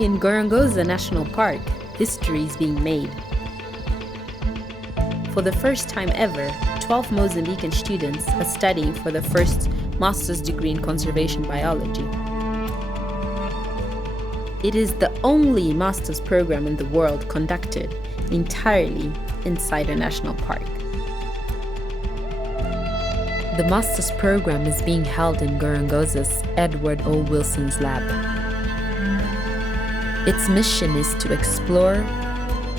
In Gorongosa National Park, history is being made. For the first time ever, 12 Mozambican students are studying for their first master's degree in conservation biology. It is the only master's program in the world conducted entirely inside a national park. The master's program is being held in Gorongosa's Edward O. Wilson's lab. Its mission is to explore,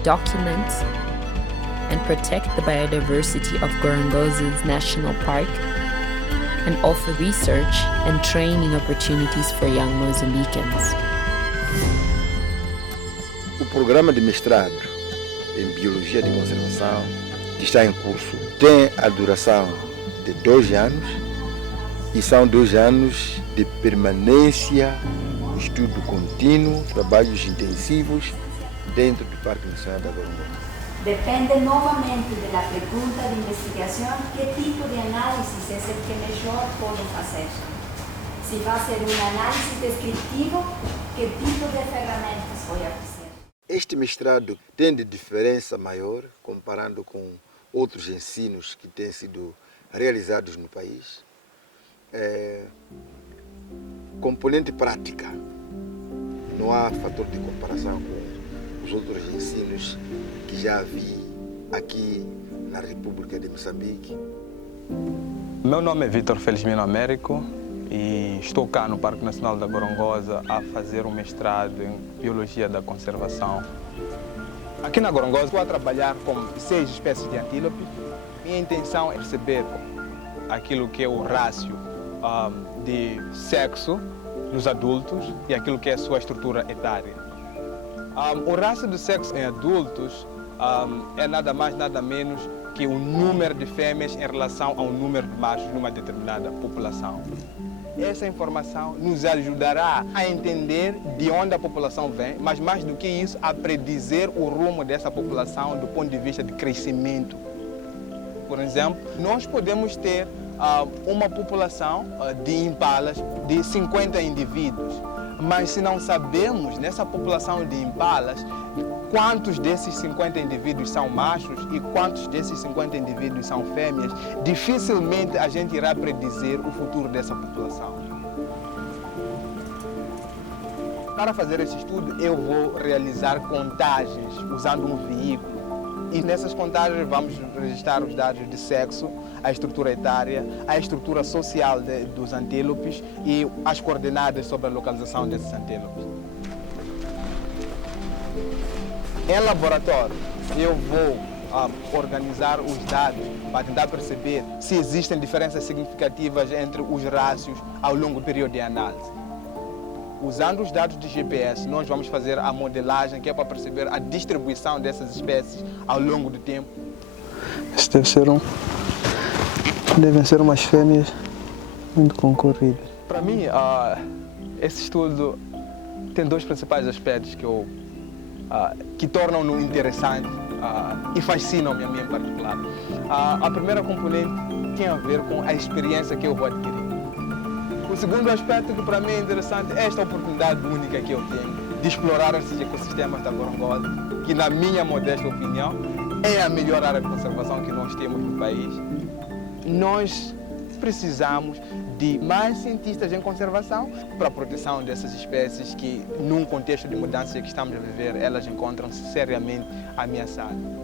document, and protect the biodiversity of Gorongosa's National Park and offer research and training opportunities for young Mozambicans. O programa de mestrado em Biologia de Conservação, que está em curso, tem a duração de 2 anos e são 2 anos de permanência, estudo contínuo, trabalhos intensivos dentro do Parque Nacional da Gorongosa. Depende novamente da pergunta de investigação, que tipo de análise é o que melhor pode fazer. Se vai ser uma análise descritiva, que tipo de ferramentas vai fazer. Este mestrado tem de diferença maior comparando com outros ensinos que têm sido realizados no país. Componente prática. Não há fator de comparação com os outros ensinos que já vi aqui na República de Moçambique. Meu nome é Vitor Felizmino Américo e estou cá no Parque Nacional da Gorongosa a fazer um mestrado em Biologia da Conservação. Aqui na Gorongosa estou a trabalhar com 6 espécies de antílope. Minha intenção é perceber aquilo que é o rácio de sexo nos adultos e aquilo que é a sua estrutura etária. O rácio do sexo em adultos é nada mais, nada menos que o número de fêmeas em relação ao número de machos numa determinada população. Essa informação nos ajudará a entender de onde a população vem, mas mais do que isso, a predizer o rumo dessa população do ponto de vista de crescimento. Por exemplo, nós podemos ter uma população de impalas de 50 indivíduos, mas se não sabemos nessa população de impalas quantos desses 50 indivíduos são machos e quantos desses 50 indivíduos são fêmeas, dificilmente a gente irá predizer o futuro dessa população. Para fazer esse estudo, eu vou realizar contagens usando um veículo. E nessas contagens vamos registrar os dados de sexo, a estrutura etária, a estrutura social dos antílopes e as coordenadas sobre a localização desses antílopes. Em laboratório, eu vou organizar os dados para tentar perceber se existem diferenças significativas entre os rácios ao longo do período de análise. Usando os dados de GPS, nós vamos fazer a modelagem, que é para perceber a distribuição dessas espécies ao longo do tempo. Devem ser umas fêmeas muito concorridas. Para mim, esse estudo tem 2 principais aspectos que tornam-no interessante e fascinam-me a mim em particular. A primeira componente tem a ver com a experiência que eu vou adquirir. O segundo aspecto que para mim é interessante é esta oportunidade única que eu tenho de explorar esses ecossistemas da Gorongosa, que na minha modesta opinião é a melhor área de conservação que nós temos no país. Nós precisamos de mais cientistas em conservação para a proteção dessas espécies que, num contexto de mudança que estamos a viver, elas encontram-se seriamente ameaçadas.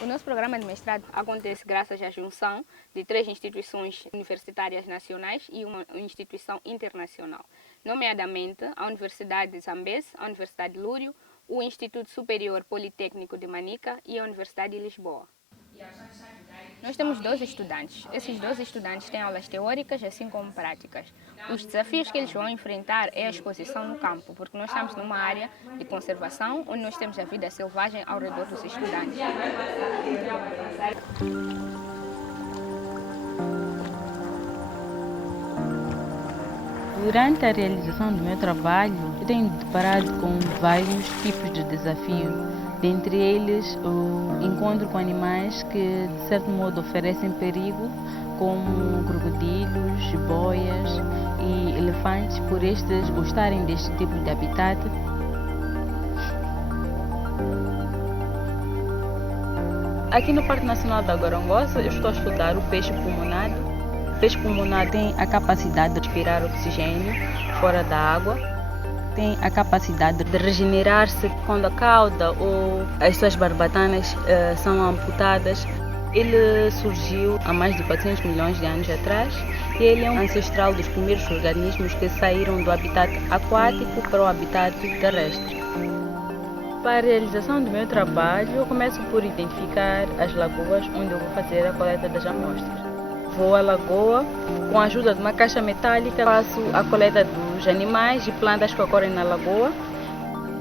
O nosso programa de mestrado acontece graças à junção de 3 instituições universitárias nacionais e uma instituição internacional, nomeadamente a Universidade de Zambeze, a Universidade de Lúrio, o Instituto Superior Politécnico de Manica e a Universidade de Lisboa. Nós temos 2 estudantes. Esses 2 estudantes têm aulas teóricas assim como práticas. Os desafios que eles vão enfrentar é a exposição no campo, porque nós estamos numa área de conservação onde nós temos a vida selvagem ao redor dos estudantes. Durante a realização do meu trabalho, eu tenho deparado com vários tipos de desafios. Dentre eles, o encontro com animais que, de certo modo, oferecem perigo, como crocodilos, boias e elefantes por estes gostarem deste tipo de habitat. Aqui no Parque Nacional da Gorongosa eu estou a estudar o peixe pulmonado. O peixe pulmonado tem a capacidade de respirar oxigênio fora da água, tem a capacidade de regenerar-se quando a cauda ou as suas barbatanas são amputadas. Ele surgiu há mais de 400 milhões de anos atrás e ele é um ancestral dos primeiros organismos que saíram do habitat aquático para o habitat terrestre. Para a realização do meu trabalho, eu começo por identificar as lagoas onde eu vou fazer a coleta das amostras. Vou à lagoa, com a ajuda de uma caixa metálica, faço a coleta dos animais e plantas que ocorrem na lagoa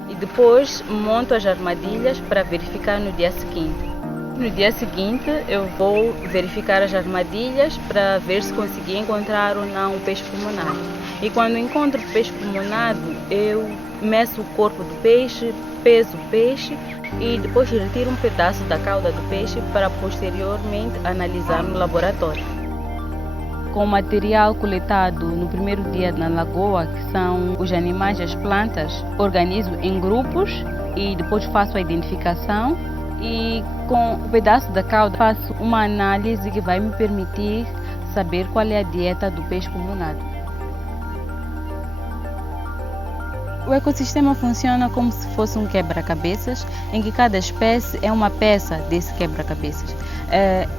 e depois monto as armadilhas para verificar no dia seguinte. No dia seguinte, eu vou verificar as armadilhas para ver se consegui encontrar ou não o peixe pulmonado. E quando encontro o peixe pulmonado, eu meço o corpo do peixe, peso o peixe e depois retiro um pedaço da cauda do peixe para posteriormente analisar no laboratório. Com o material coletado no primeiro dia na lagoa, que são os animais e as plantas, organizo em grupos e depois faço a identificação. E com o pedaço da cauda faço uma análise que vai me permitir saber qual é a dieta do peixe pulmonado. O ecossistema funciona como se fosse um quebra-cabeças, em que cada espécie é uma peça desse quebra-cabeças.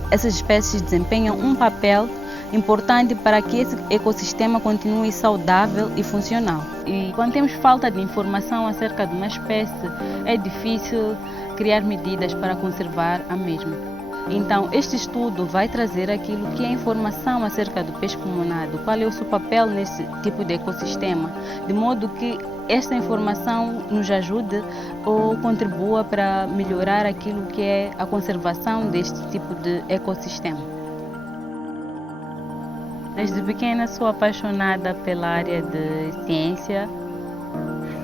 Essas espécies desempenham um papel importante para que esse ecossistema continue saudável e funcional. E quando temos falta de informação acerca de uma espécie, é difícil criar medidas para conservar a mesma. Então, este estudo vai trazer aquilo que é informação acerca do peixe pulmonado, qual é o seu papel nesse tipo de ecossistema, de modo que esta informação nos ajude ou contribua para melhorar aquilo que é a conservação deste tipo de ecossistema. Desde pequena sou apaixonada pela área de ciência,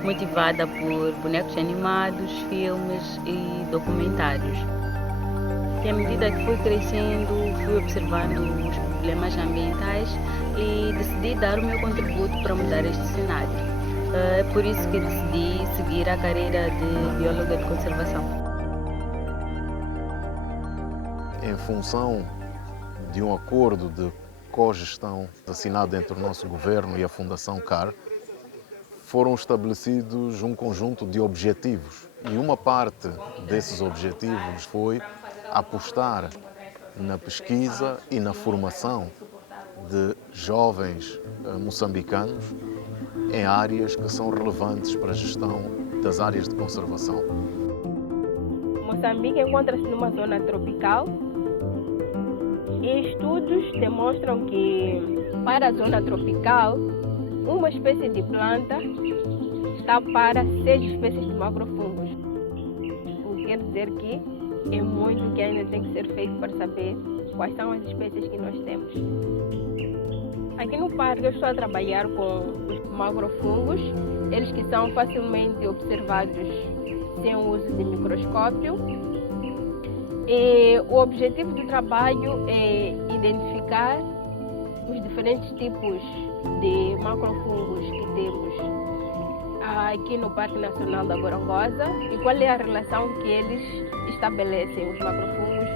motivada por bonecos animados, filmes e documentários. E à medida que fui crescendo, fui observando os problemas ambientais e decidi dar o meu contributo para mudar este cenário. É por isso que decidi seguir a carreira de bióloga de conservação. Em função de um acordo de cogestão assinado entre o nosso governo e a Fundação CAR, foram estabelecidos um conjunto de objetivos e uma parte desses objetivos foi apostar na pesquisa e na formação de jovens moçambicanos em áreas que são relevantes para a gestão das áreas de conservação. Moçambique encontra-se numa zona tropical e estudos demonstram que para a zona tropical uma espécie de planta está para 6 espécies de macrofungos. O que quer dizer que é muito que ainda tem que ser feito para saber quais são as espécies que nós temos. Aqui no parque eu estou a trabalhar com os macrofungos, eles que são facilmente observados sem o uso de microscópio. E o objetivo do trabalho é identificar os diferentes tipos de macrofungos que temos aqui no Parque Nacional da Gorongosa e qual é a relação que eles estabelecem, os macrofungos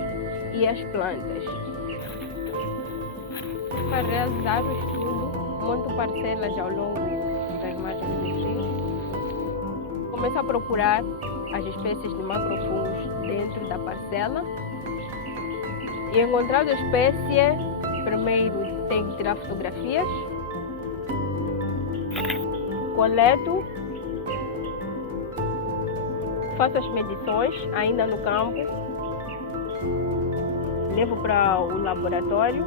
e as plantas. Para realizar o estudo, monto parcelas ao longo das margens do rio. Começo a procurar as espécies de macrofungos dentro da parcela e encontrando a espécie, primeiro tenho que tirar fotografias, coleto, faço as medições ainda no campo, levo para o laboratório,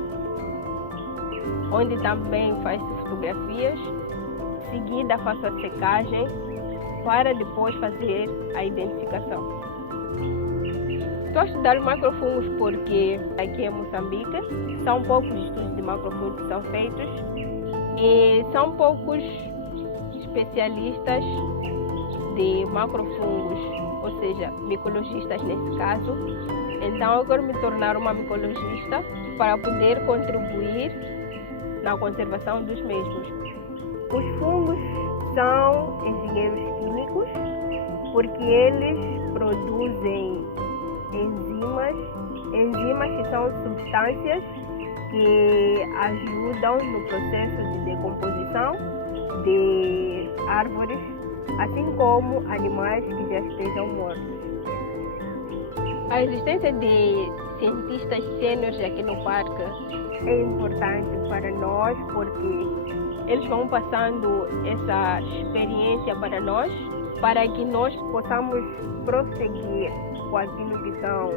onde também faço fotografias, em seguida faço a secagem para depois fazer a identificação. Estou a estudar macrofungos porque aqui em Moçambique são poucos estudos de macrofungos que são feitos e são poucos especialistas de macrofungos, ou seja, micologistas nesse caso. Então eu quero me tornar uma micologista para poder contribuir na conservação dos mesmos. Os fungos são engenheiros químicos porque eles produzem enzimas que são substâncias que ajudam no processo de decomposição de árvores, assim como animais que já estejam mortos. A existência de cientistas sêniores aqui no parque é importante para nós porque eles vão passando essa experiência para nós, para que nós possamos prosseguir com aquilo que são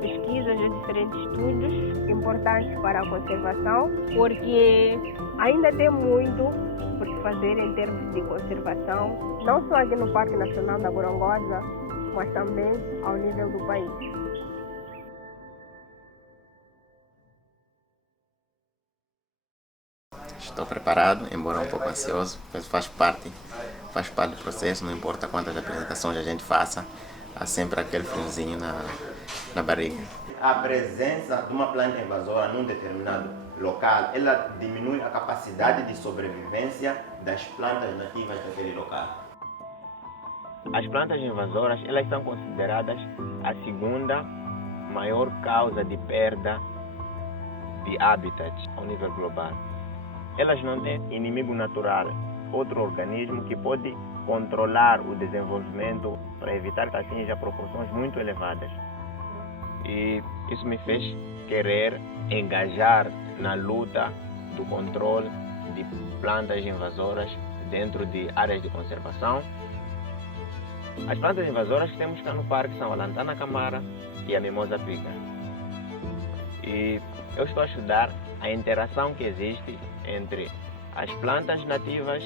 pesquisas de diferentes estudos importantes para a conservação, porque ainda tem muito por fazer em termos de conservação, não só aqui no Parque Nacional da Gorongosa, mas também ao nível do país. Estou preparado, embora um pouco ansioso, mas faz parte do processo, não importa quantas apresentações a gente faça, há sempre aquele friozinho na barriga. A presença de uma planta invasora num determinado local, ela diminui a capacidade de sobrevivência das plantas nativas daquele local. As plantas invasoras, elas são consideradas a segunda maior causa de perda de habitat ao nível global. Elas não têm inimigo natural, outro organismo que pode controlar o desenvolvimento para evitar que atinja proporções muito elevadas. E isso me fez querer engajar na luta do controle de plantas invasoras dentro de áreas de conservação. As plantas invasoras que temos cá no parque são a lantana camara e a mimosa pica. E eu estou a estudar a interação que existe entre as plantas nativas,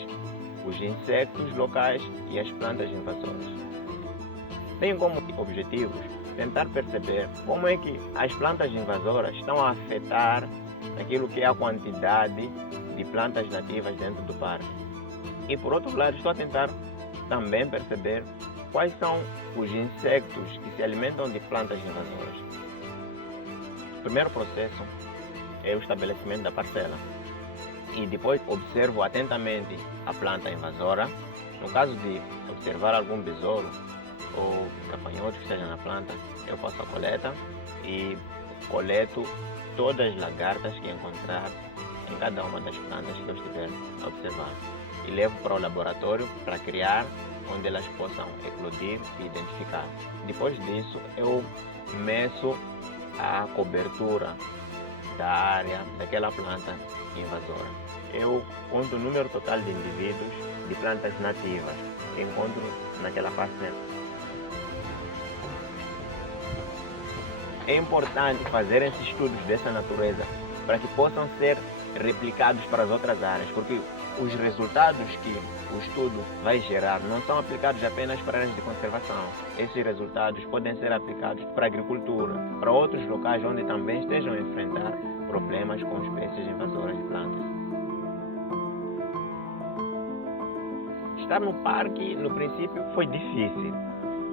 os insetos locais e as plantas invasoras. Tenho como objetivos tentar perceber como é que as plantas invasoras estão a afetar aquilo que é a quantidade de plantas nativas dentro do parque. E por outro lado, estou a tentar também perceber quais são os insectos que se alimentam de plantas invasoras. O primeiro processo é o estabelecimento da parcela. E depois observo atentamente a planta invasora. No caso de observar algum besouro ou gafanhoto que esteja na planta, eu faço a coleta e coleto todas as lagartas que encontrar em cada uma das plantas que eu estiver a observar. E levo para o laboratório para criar onde elas possam eclodir e identificar. Depois disso, eu meço a cobertura da área daquela planta invasora. Eu conto o número total de indivíduos de plantas nativas que encontro naquela parcela. É importante fazer esses estudos dessa natureza para que possam ser replicados para as outras áreas, porque os resultados que o estudo vai gerar não são aplicados apenas para áreas de conservação. Esses resultados podem ser aplicados para a agricultura, para outros locais onde também estejam a enfrentar problemas com espécies invasoras de plantas. Estar no parque, no princípio, foi difícil,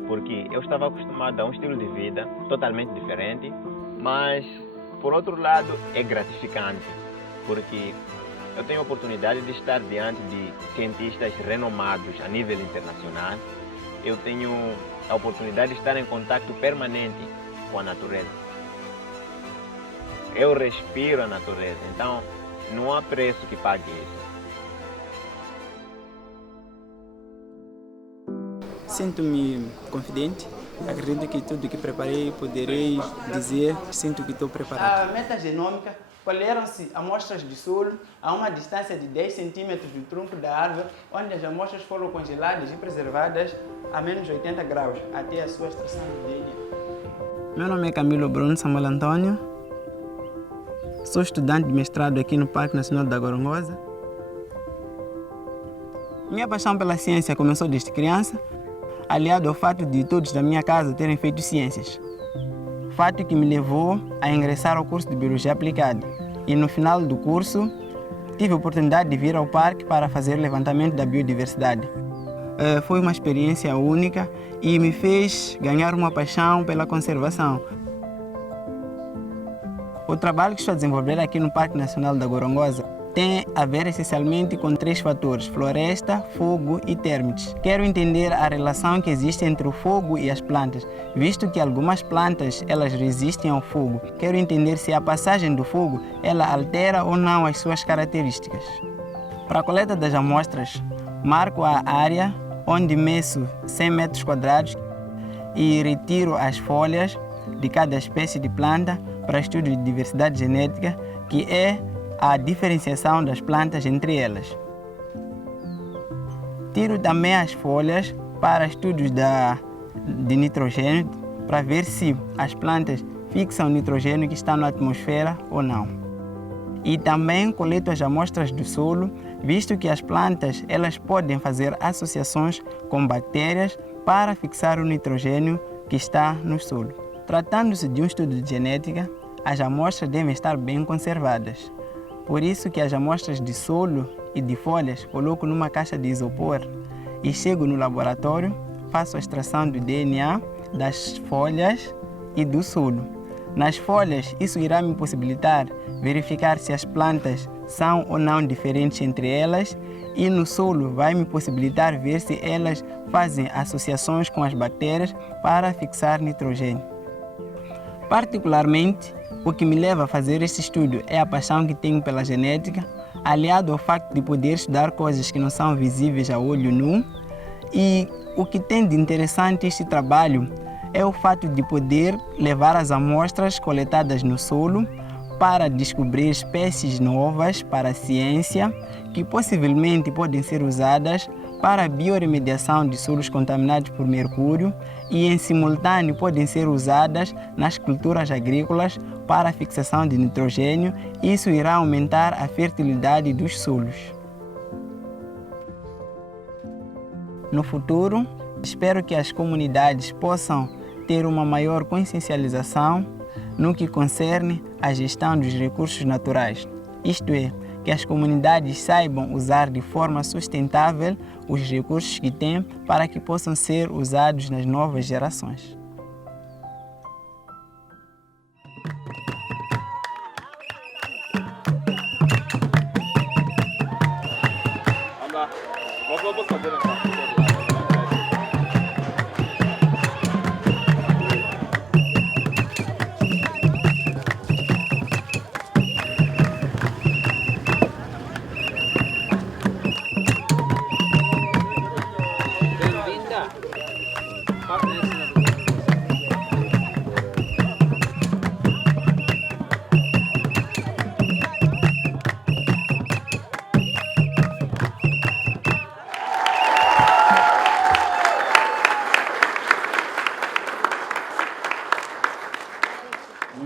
porque eu estava acostumado a um estilo de vida totalmente diferente, mas, por outro lado, é gratificante, porque eu tenho a oportunidade de estar diante de cientistas renomados a nível internacional. Eu tenho a oportunidade de estar em contato permanente com a natureza. Eu respiro a natureza, então não há preço que pague isso. Sinto-me confidente. Acredito que tudo que preparei poderei dizer. Sinto que estou preparado. A metagenômica colheram-se amostras de solo a uma distância de 10 centímetros do tronco da árvore, onde as amostras foram congeladas e preservadas a menos 80 graus, até a sua extração do DNA. Meu nome é Camilo Bruno Samuel Antônio. Sou estudante de mestrado aqui no Parque Nacional da Gorongosa. Minha paixão pela ciência começou desde criança, aliado ao fato de todos da minha casa terem feito ciências. Fato que me levou a ingressar ao curso de Biologia Aplicada. E no final do curso, tive a oportunidade de vir ao parque para fazer levantamento da biodiversidade. Foi uma experiência única e me fez ganhar uma paixão pela conservação. O trabalho que estou a desenvolver aqui no Parque Nacional da Gorongosa tem a ver essencialmente com 3 fatores: floresta, fogo e termites. Quero entender a relação que existe entre o fogo e as plantas, visto que algumas plantas elas resistem ao fogo. Quero entender se a passagem do fogo ela altera ou não as suas características. Para a coleta das amostras, marco a área onde meço 100 metros quadrados e retiro as folhas de cada espécie de planta para estudo de diversidade genética, que é a diferenciação das plantas entre elas. Tiro também as folhas para estudos de nitrogênio, para ver se as plantas fixam o nitrogênio que está na atmosfera ou não. E também coleto as amostras do solo, visto que as plantas elas podem fazer associações com bactérias para fixar o nitrogênio que está no solo. Tratando-se de um estudo de genética, as amostras devem estar bem conservadas. Por isso que as amostras de solo e de folhas coloco numa caixa de isopor e chego no laboratório, faço a extração do DNA das folhas e do solo. Nas folhas, isso irá me possibilitar verificar se as plantas são ou não diferentes entre elas, e no solo vai me possibilitar ver se elas fazem associações com as bactérias para fixar nitrogênio. Particularmente, o que me leva a fazer este estudo é a paixão que tenho pela genética, aliado ao facto de poder estudar coisas que não são visíveis a olho nu. E o que tem de interessante este trabalho é o fato de poder levar as amostras coletadas no solo para descobrir espécies novas para a ciência que possivelmente podem ser usadas para a bioremediação de solos contaminados por mercúrio e, em simultâneo, podem ser usadas nas culturas agrícolas para a fixação de nitrogênio. Isso irá aumentar a fertilidade dos solos. No futuro, espero que as comunidades possam ter uma maior consciencialização no que concerne à gestão dos recursos naturais, isto é, que as comunidades saibam usar de forma sustentável os recursos que têm para que possam ser usados nas novas gerações.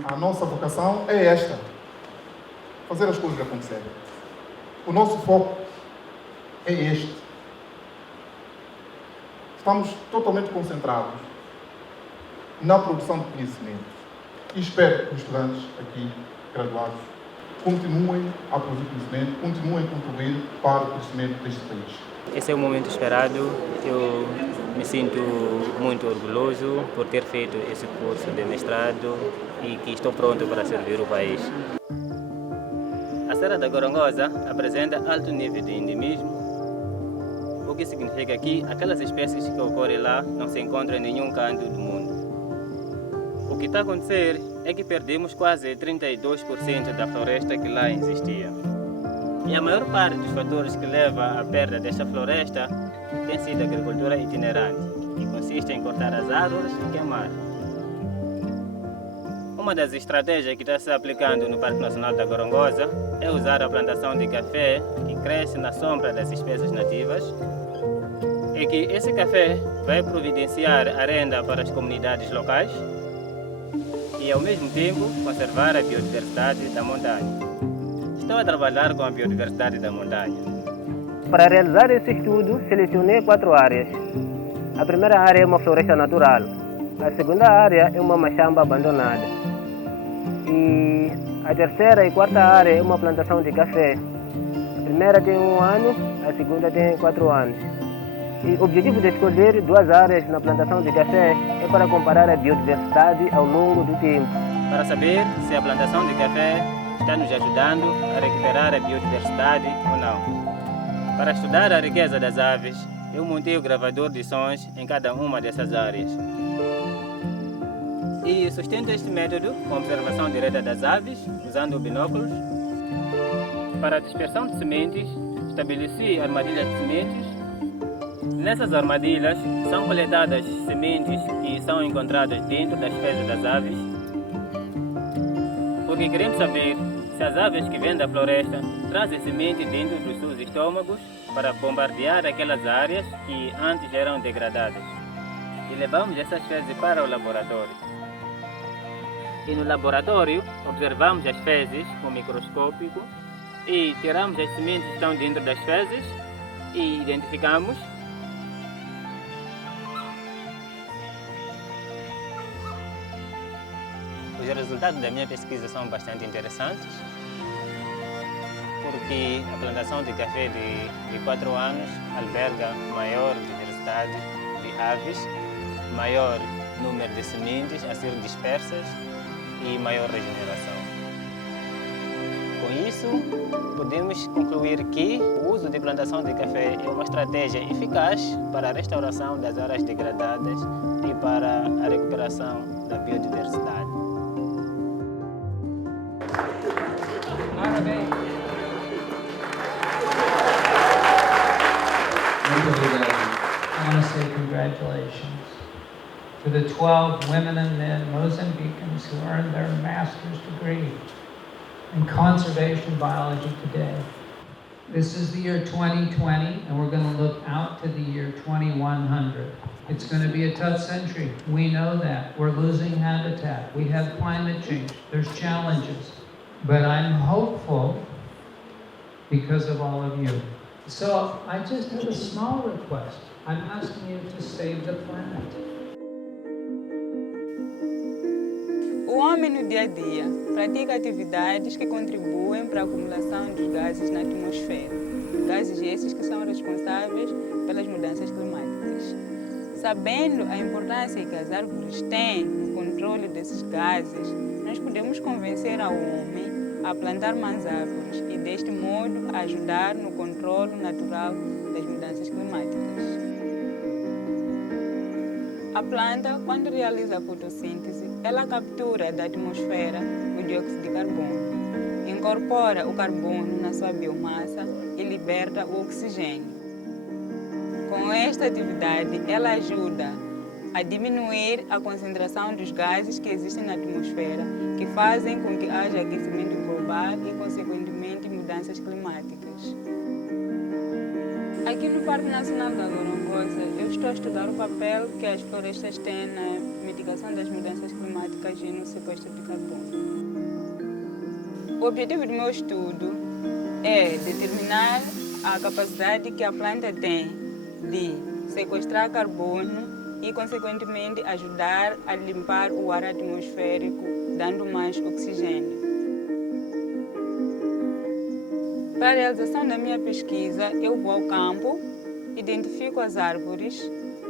A nossa vocação é esta: fazer as coisas acontecerem. O nosso foco é este. Estamos totalmente concentrados na produção de conhecimento e espero que os estudantes aqui, graduados, continuem a produzir conhecimento, continuem a contribuir para o crescimento deste país. Esse é um momento esperado. Eu me sinto muito orgulhoso por ter feito esse curso de mestrado e que estou pronto para servir o país. A Serra da Gorongosa apresenta alto nível de endemismo, o que significa que aquelas espécies que ocorrem lá não se encontram em nenhum canto do mundo. O que está a acontecer é que perdemos quase 32% da floresta que lá existia. E a maior parte dos fatores que leva à perda desta floresta tem sido a agricultura itinerante, que consiste em cortar as árvores e queimar. Uma das estratégias que está se aplicando no Parque Nacional da Gorongosa é usar a plantação de café, que cresce na sombra das espécies nativas, e que esse café vai providenciar a renda para as comunidades locais e, ao mesmo tempo, conservar a biodiversidade da montanha. Estou a trabalhar com a biodiversidade da montanha. Para realizar esse estudo, selecionei 4 áreas. A primeira área é uma floresta natural. A segunda área é uma machamba abandonada. E a terceira e quarta área é uma plantação de café. A primeira tem 1 ano, a segunda tem 4 anos. E o objetivo de escolher 2 áreas na plantação de café é para comparar a biodiversidade ao longo do tempo. Para saber se a plantação de café está nos ajudando a recuperar a biodiversidade ou não. Para estudar a riqueza das aves, eu montei o gravador de sons em cada uma dessas áreas. E sustento este método com observação direta das aves, usando binóculos. Para a dispersão de sementes, estabeleci armadilhas de sementes. Nessas armadilhas são coletadas sementes que são encontradas dentro das fezes das aves, porque queremos saber se as aves que vêm da floresta trazem semente dentro dos seus estômagos para bombardear aquelas áreas que antes eram degradadas. E levamos essas fezes para o laboratório. E no laboratório observamos as fezes com microscópio e tiramos as sementes que estão dentro das fezes e identificamos. Os resultados da minha pesquisa são bastante interessantes, porque a plantação de café de 4 anos alberga maior diversidade de aves, maior número de sementes a ser dispersas e maior regeneração. Com isso, podemos concluir que o uso de plantação de café é uma estratégia eficaz para a restauração das áreas degradadas e para a recuperação da biodiversidade. I want to say congratulations to the 12 women and men Mozambicans who earned their master's degree in conservation biology today. This is the year 2020, and we're going to look out to the year 2100. It's going to be a tough century. We know that. We're losing habitat. We have climate change. There's challenges. But I'm hopeful because of all of you. So I just have a small request. I'm asking you to save the planet. O homem no dia a dia pratica atividades que contribuem para a acumulação dos gases na atmosfera. Gases esses que são responsáveis pelas mudanças climáticas. Sabendo a importância que as árvores têm no controle desses gases, nós podemos convencer ao homem a plantar mais árvores e, deste modo, ajudar no controle natural das mudanças climáticas. A planta, quando realiza a fotossíntese, ela captura da atmosfera o dióxido de carbono, incorpora o carbono na sua biomassa e liberta o oxigênio. Com esta atividade, ela ajuda a diminuir a concentração dos gases que existem na atmosfera, que fazem com que haja aquecimento global e, consequentemente, mudanças climáticas. Aqui no Parque Nacional da Gorongosa, eu estou a estudar o papel que as florestas têm na mitigação das mudanças climáticas e no sequestro de carbono. O objetivo do meu estudo é determinar a capacidade que a planta tem de sequestrar carbono e, consequentemente, ajudar a limpar o ar atmosférico, dando mais oxigênio. Para a realização da minha pesquisa, eu vou ao campo, identifico as árvores,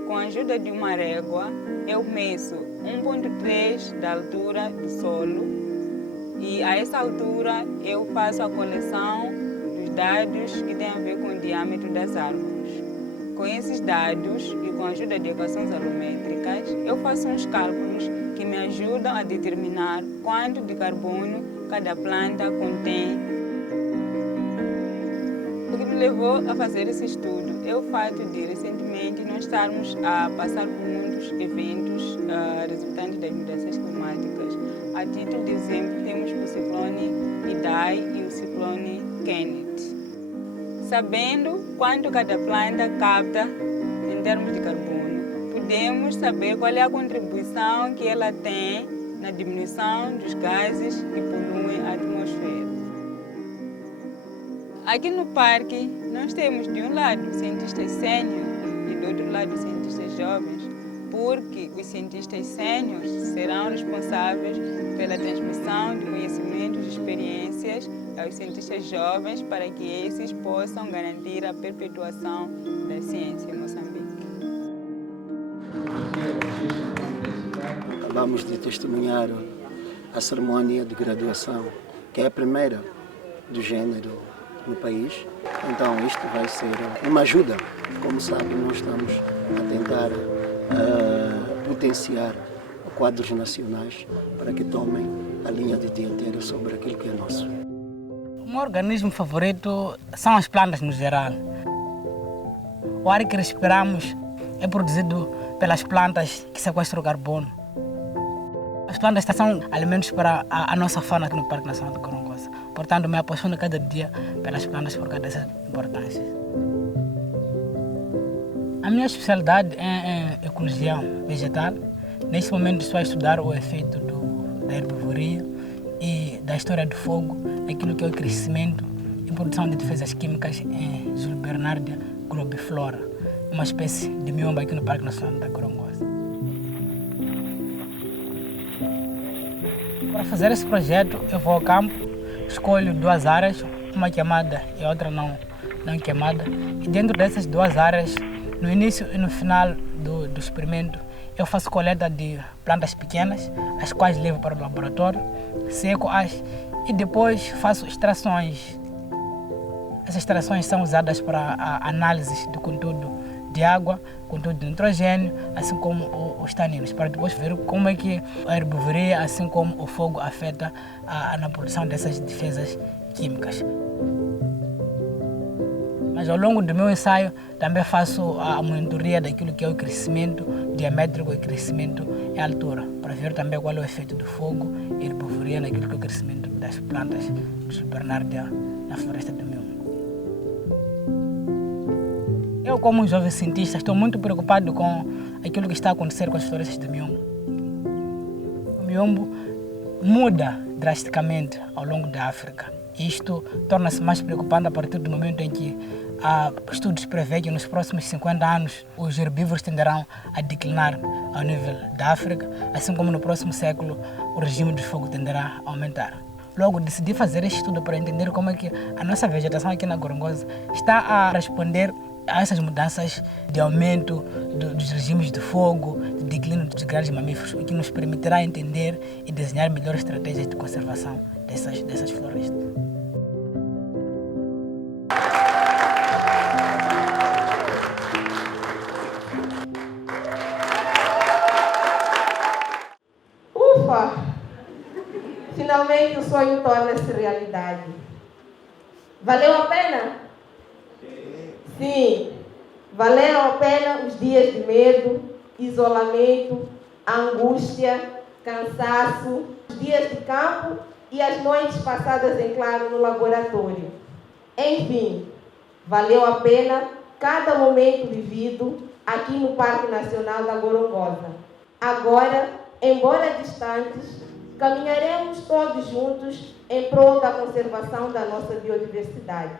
com a ajuda de uma régua, eu meço 1,3 da altura do solo e, a essa altura, eu faço a coleção dos dados que têm a ver com o diâmetro das árvores. Com esses dados e com a ajuda de equações alométricas, eu faço uns cálculos que me ajudam a determinar quanto de carbono cada planta contém. O que me levou a fazer esse estudo é o fato de, recentemente, nós estarmos a passar por muitos eventos resultantes das mudanças climáticas. A título de exemplo, temos o ciclone Idai e o ciclone Kenneth. Sabendo quanto cada planta capta em termos de carbono, podemos saber qual é a contribuição que ela tem na diminuição dos gases que poluem a atmosfera. Aqui no parque, nós temos de um lado cientistas sênior e do outro lado cientistas jovens, porque os cientistas sêniores serão responsáveis pela transmissão de conhecimentos e experiências aos cientistas jovens para que esses possam garantir a perpetuação da ciência em Moçambique. Acabamos de testemunhar a cerimônia de graduação que é a primeira do género no país. Então isto vai ser uma ajuda. Como sabe, nós estamos a tentar potenciar quadros nacionais para que tomem a linha de dianteira sobre aquilo que é nosso. O meu organismo favorito são as plantas no geral. O ar que respiramos é produzido pelas plantas que sequestram o carbono. As plantas são alimentos para a nossa fauna aqui no Parque Nacional de Gorongosa. Portanto, me apaixono cada dia pelas plantas por causa dessa importância. A minha especialidade é ecologia vegetal. Neste momento estou a estudar o efeito da herbivoria e da história do fogo, naquilo que é o crescimento e produção de defesas químicas em Julbernardia globiflora, uma espécie de miombo aqui no Parque Nacional da Gorongosa. Para fazer esse projeto, eu vou ao campo, escolho 2 áreas, uma queimada e outra não queimada. E dentro dessas 2 áreas, no início e no final do experimento, eu faço coleta de plantas pequenas, as quais levo para o laboratório, seco-as e depois faço extrações. Essas extrações são usadas para a análise do conteúdo de água, conteúdo de nitrogênio, assim como os taninos, para depois ver como é que a herbivoria, assim como o fogo, afeta na produção dessas defesas químicas. Mas ao longo do meu ensaio também faço a monitoria daquilo que é o crescimento diamétrico e crescimento em altura, para ver também qual é o efeito do fogo e herbivoria naquilo que é o crescimento das plantas de Julbernardia na floresta do miombo. Eu, como um jovem cientista, estou muito preocupado com aquilo que está a acontecer com as florestas do miombo. O miombo muda drasticamente ao longo da África. Isto torna-se mais preocupante a partir do momento em que estudos prevêem que nos próximos 50 anos os herbívoros tenderão a declinar ao nível da África, assim como no próximo século o regime de fogo tenderá a aumentar. Logo, decidi fazer este estudo para entender como é que a nossa vegetação aqui na Gorongosa está a responder a essas mudanças de aumento dos regimes de fogo, de declínio dos grandes mamíferos, o que nos permitirá entender e desenhar melhores estratégias de conservação dessas florestas. Ufa! Finalmente o sonho torna-se realidade. Valeu a pena? Sim, valeram a pena os dias de medo, isolamento, angústia, cansaço, os dias de campo e as noites passadas em claro no laboratório. Enfim, valeu a pena cada momento vivido aqui no Parque Nacional da Gorongosa. Agora, embora distantes, caminharemos todos juntos em prol da conservação da nossa biodiversidade.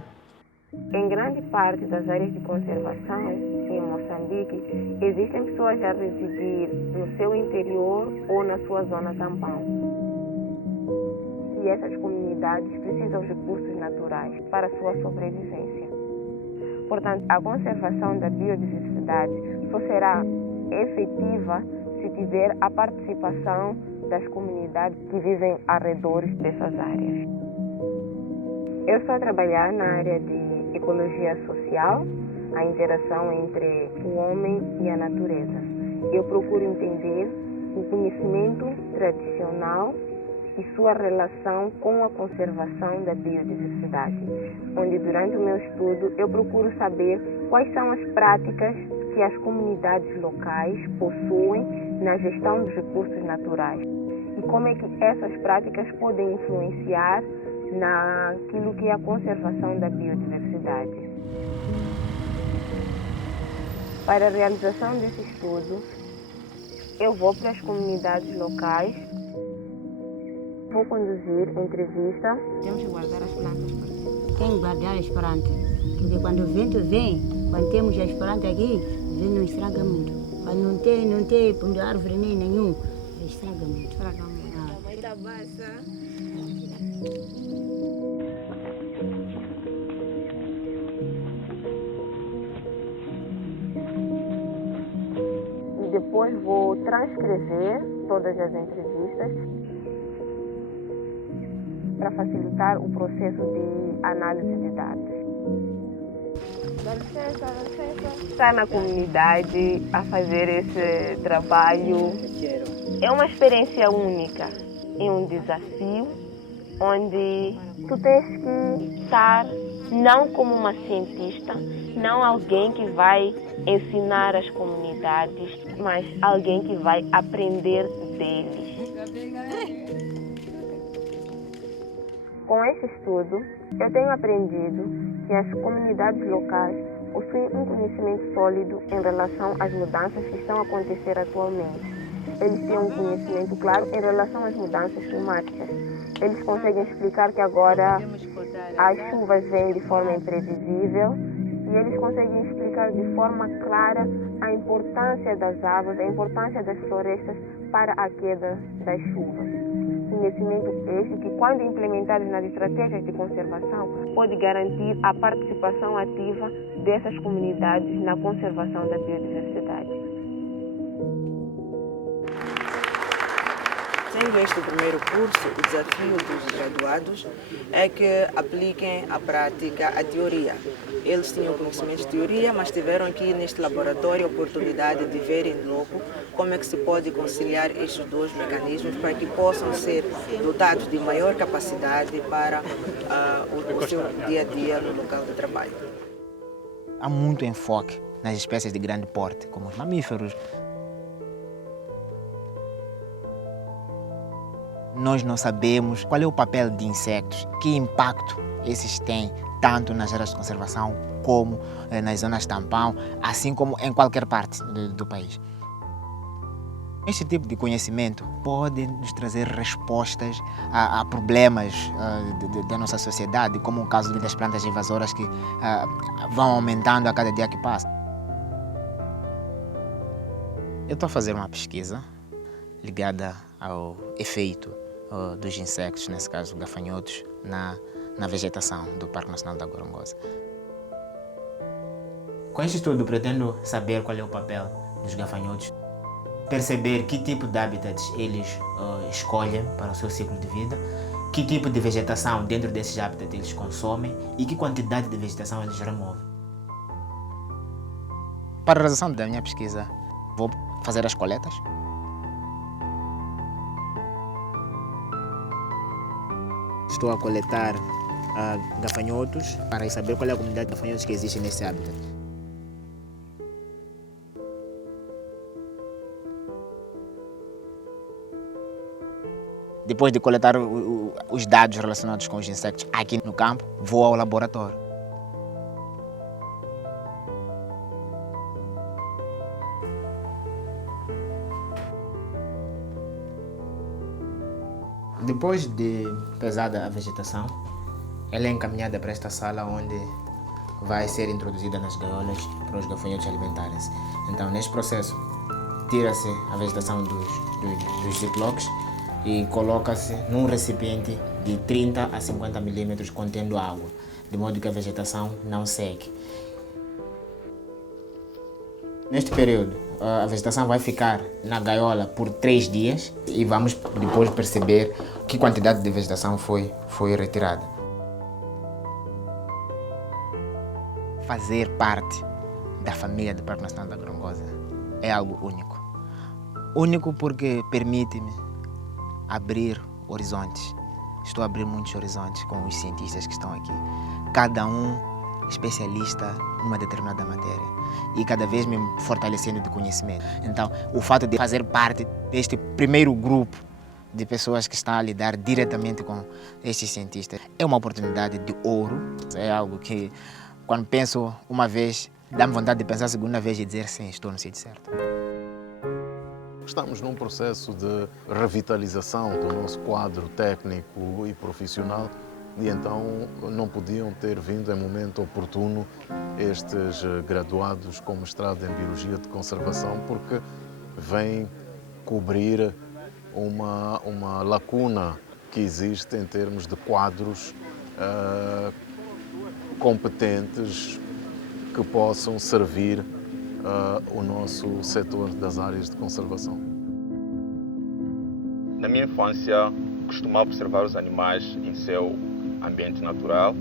Em grande parte das áreas de conservação em Moçambique, existem pessoas a residir no seu interior ou na sua zona tampão. E essas comunidades precisam de recursos naturais para sua sobrevivência. Portanto, a conservação da biodiversidade só será efetiva se tiver a participação das comunidades que vivem ao redor dessas áreas. Eu estou a trabalhar na área de ecologia social, a interação entre o homem e a natureza. Eu procuro entender o conhecimento tradicional e sua relação com a conservação da biodiversidade, onde durante o meu estudo eu procuro saber quais são as práticas que as comunidades locais possuem na gestão dos recursos naturais e como é que essas práticas podem influenciar naquilo que é a conservação da biodiversidade. Para a realização desse estudo, eu vou para as comunidades locais, vou conduzir entrevista. Temos que guardar as plantas. Tem que guardar as plantas, porque quando o vento vem, quando temos as plantas aqui, o vento não estraga muito. Quando não tem árvore nem nenhum, estraga muito. Muita massa. Depois vou transcrever todas as entrevistas. para facilitar o processo de análise de dados. Dá licença. Estar na comunidade a fazer esse trabalho é uma experiência única, é um desafio onde tu tens que estar não como uma cientista, não alguém que vai ensinar as comunidades, mas alguém que vai aprender deles. Com esse estudo, eu tenho aprendido que as comunidades locais possuem um conhecimento sólido em relação às mudanças que estão a acontecer atualmente. Eles têm um conhecimento claro em relação às mudanças climáticas. Eles conseguem explicar que agora as chuvas vêm de forma imprevisível e eles conseguem explicar de forma clara a importância das árvores, a importância das florestas para a queda das chuvas. Conhecimento este que, quando implementados nas estratégias de conservação, pode garantir a participação ativa dessas comunidades na conservação da biodiversidade. Sendo este o primeiro curso, o desafio dos graduados é que apliquem à prática a teoria. Eles tinham conhecimento de teoria, mas tiveram aqui neste laboratório a oportunidade de verem logo como é que se pode conciliar estes dois mecanismos para que possam ser dotados de maior capacidade para o seu dia a dia no local de trabalho. Há muito enfoque nas espécies de grande porte, como os mamíferos. Nós não sabemos qual é o papel de insectos, que impacto esses têm, tanto nas áreas de conservação como nas zonas tampão, assim como em qualquer parte do país. Este tipo de conhecimento pode nos trazer respostas a problemas da nossa sociedade, como o caso das plantas invasoras que vão aumentando a cada dia que passa. Eu estou a fazer uma pesquisa ligada ao efeito dos insectos, nesse caso gafanhotos, na vegetação do Parque Nacional da Gorongosa. Com este estudo, pretendo saber qual é o papel dos gafanhotos, perceber que tipo de habitats eles escolhem para o seu ciclo de vida, que tipo de vegetação dentro desses habitats eles consomem e que quantidade de vegetação eles removem. Para a realização da minha pesquisa, vou fazer as coletas. Estou a coletar gafanhotos para saber qual é a comunidade de gafanhotos que existe nesse habitat. Depois de coletar os dados relacionados com os insectos aqui no campo, vou ao laboratório. Depois de pesada a vegetação, ela é encaminhada para esta sala onde vai ser introduzida nas gaiolas para os gafanhotos alimentarem-se. Então, neste processo, tira-se a vegetação dos ziplocs e coloca-se num recipiente de 30 a 50 milímetros contendo água, de modo que a vegetação não seque. Neste período, a vegetação vai ficar na gaiola por 3 dias e vamos depois perceber que quantidade de vegetação foi retirada. Fazer parte da família do Parque Nacional da Gorongosa é algo único. Único porque permite-me abrir horizontes. Estou a abrir muitos horizontes com os cientistas que estão aqui. Cada um especialista numa determinada matéria e cada vez me fortalecendo de conhecimento. Então, o fato de fazer parte deste primeiro grupo de pessoas que estão a lidar diretamente com estes cientistas é uma oportunidade de ouro. É algo que, quando penso uma vez, dá-me vontade de pensar a segunda vez e dizer sim, estou no sítio certo. Estamos num processo de revitalização do nosso quadro técnico e profissional e então não podiam ter vindo em momento oportuno estes graduados com mestrado em Biologia de Conservação, porque vêm cobrir uma lacuna que existe em termos de quadros competentes que possam servir o nosso setor das áreas de conservação. Na minha infância, costumava observar os animais em seu ambiente natural.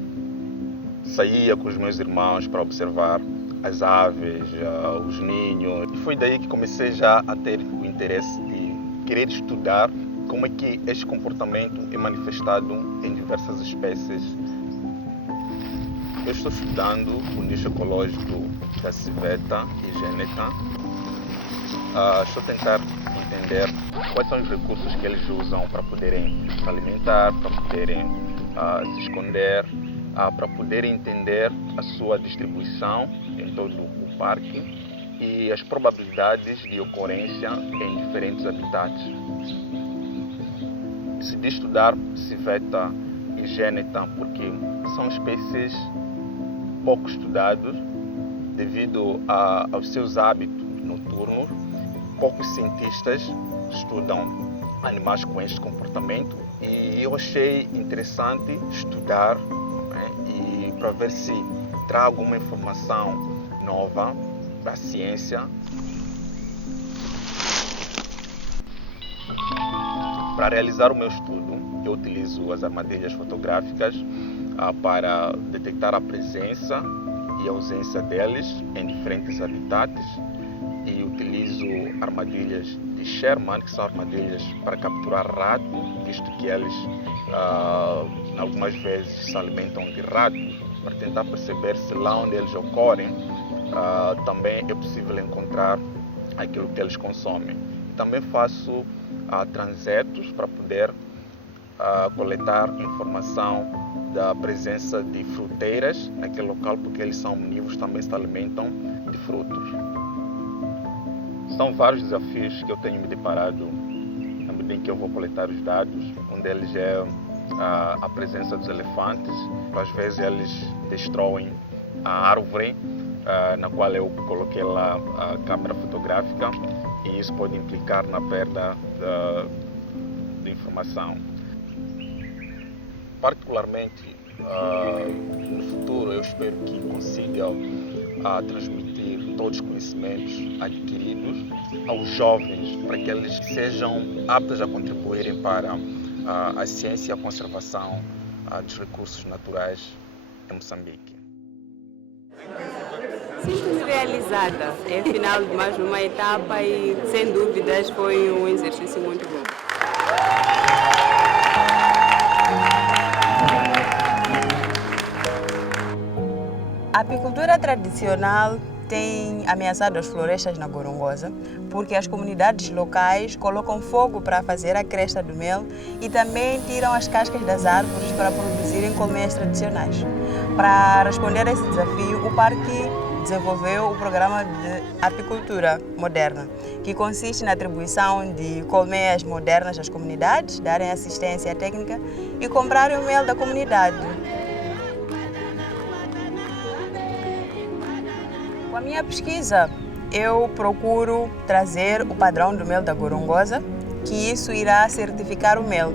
Saía com os meus irmãos para observar as aves, os ninhos. E foi daí que comecei já a ter o interesse de querer estudar como é que este comportamento é manifestado em diversas espécies. Eu estou estudando o nicho ecológico da civeta e gêneta. Estou a tentar entender quais são os recursos que eles usam para poderem se alimentar, para poderem se esconder, para poderem entender a sua distribuição em todo o parque e as probabilidades de ocorrência em diferentes habitats. Decidi estudar civeta e gêneta porque são espécies pouco estudadas devido aos seus hábitos noturnos. Poucos cientistas estudam animais com este comportamento e eu achei interessante estudar, né, e para ver se trago alguma informação nova para a ciência. Para realizar o meu estudo, eu utilizo as armadilhas fotográficas para detectar a presença e a ausência deles em diferentes habitats e utilizo armadilhas de Sherman, que são armadilhas para capturar rato, visto que eles algumas vezes se alimentam de ratos, para tentar perceber se lá onde eles ocorrem também é possível encontrar aquilo que eles consomem. Também faço transetos para poder coletar informação da presença de fruteiras naquele local, porque eles são omnívoros, também se alimentam de frutos. São vários desafios que eu tenho me deparado na medida em que eu vou coletar os dados. Um deles é a presença dos elefantes. Às vezes eles destroem a árvore na qual eu coloquei lá a câmera fotográfica e isso pode implicar na perda de informação. Particularmente no futuro, eu espero que consiga transmitir todos os conhecimentos adquiridos aos jovens, para que eles sejam aptos a contribuírem para a ciência e a conservação dos recursos naturais em Moçambique. Sinto-me realizada. É final de mais uma etapa e, sem dúvidas, foi um exercício muito bom. A apicultura tradicional tem ameaçado as florestas na Gorongosa, porque as comunidades locais colocam fogo para fazer a cresta do mel e também tiram as cascas das árvores para produzirem colmeias tradicionais. Para responder a esse desafio, o parque desenvolveu o programa de apicultura moderna, que consiste na atribuição de colmeias modernas às comunidades, darem assistência técnica e comprarem o mel da comunidade. Com a minha pesquisa, eu procuro trazer o padrão do mel da Gorongosa, que isso irá certificar o mel.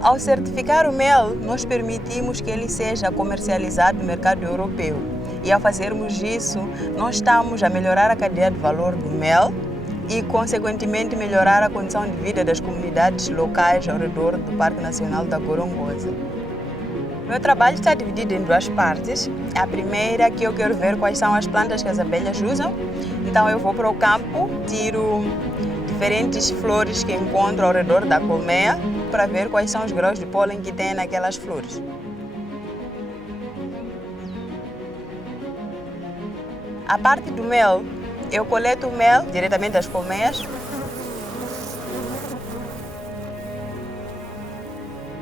Ao certificar o mel, nós permitimos que ele seja comercializado no mercado europeu. E ao fazermos isso, nós estamos a melhorar a cadeia de valor do mel e, consequentemente, melhorar a condição de vida das comunidades locais ao redor do Parque Nacional da Gorongosa. Meu trabalho está dividido em duas partes. A primeira é que eu quero ver quais são as plantas que as abelhas usam. Então eu vou para o campo, tiro diferentes flores que encontro ao redor da colmeia para ver quais são os grãos de pólen que tem naquelas flores. A parte do mel, eu coleto o mel diretamente das colmeias.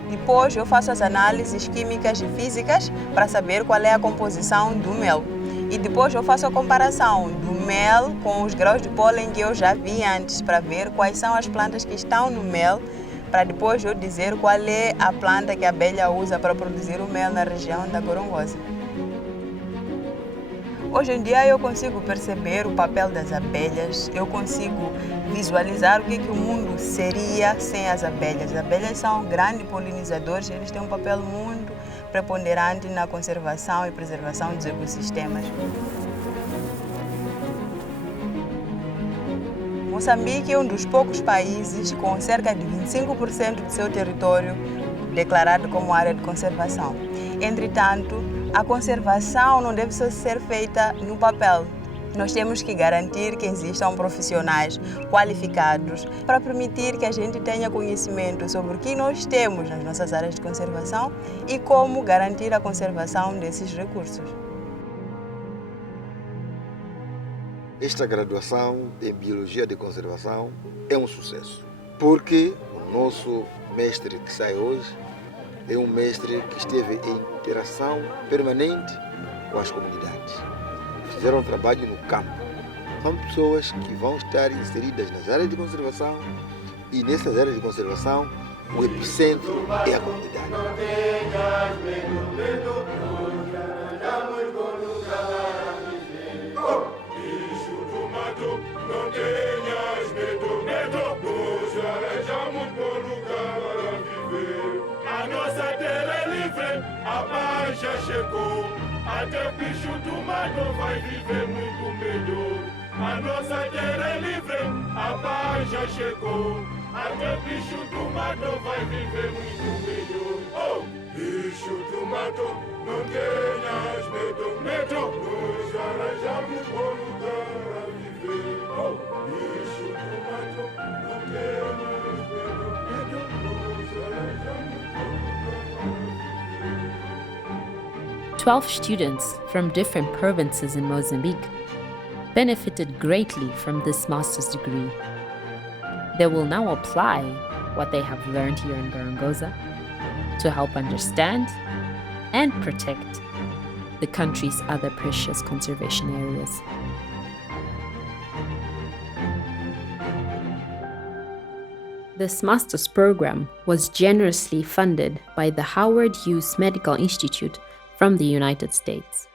Depois eu faço as análises químicas e físicas para saber qual é a composição do mel. E depois eu faço a comparação do mel com os grãos de pólen que eu já vi antes, para ver quais são as plantas que estão no mel, para depois eu dizer qual é a planta que a abelha usa para produzir o mel na região da Gorongosa. Hoje em dia eu consigo perceber o papel das abelhas, eu consigo visualizar o que o mundo seria sem as abelhas. As abelhas são grandes polinizadores, eles têm um papel muito preponderante na conservação e preservação dos ecossistemas. Moçambique é um dos poucos países com cerca de 25% de seu território declarado como área de conservação. Entretanto, a conservação não deve só ser feita no papel. Nós temos que garantir que existam profissionais qualificados para permitir que a gente tenha conhecimento sobre o que nós temos nas nossas áreas de conservação e como garantir a conservação desses recursos. Esta graduação em Biologia de Conservação é um sucesso, porque o nosso mestre que sai hoje é um mestre que esteve em interação permanente com as comunidades. Fizeram um trabalho no campo. São pessoas que vão estar inseridas nas áreas de conservação e nessas áreas de conservação o epicentro é a comunidade. Não tenhas medo, nos arranjamos bom lugar para viver. A nossa terra é livre, a paz já chegou. Até o bicho do mato vai viver muito melhor. A nossa terra é livre, a paz já chegou. Até o bicho do mato vai viver muito melhor. Oh, bicho do mato, não tenhas medo, nos arranjamos bom lugar para viver. Oh, bicho do mato, não tenhas medo, nos arranjamos bom lugar para viver. 12 students from different provinces in Mozambique benefited greatly from this master's degree. They will now apply what they have learned here in Gorongosa to help understand and protect the country's other precious conservation areas. This master's program was generously funded by the Howard Hughes Medical Institute from the United States.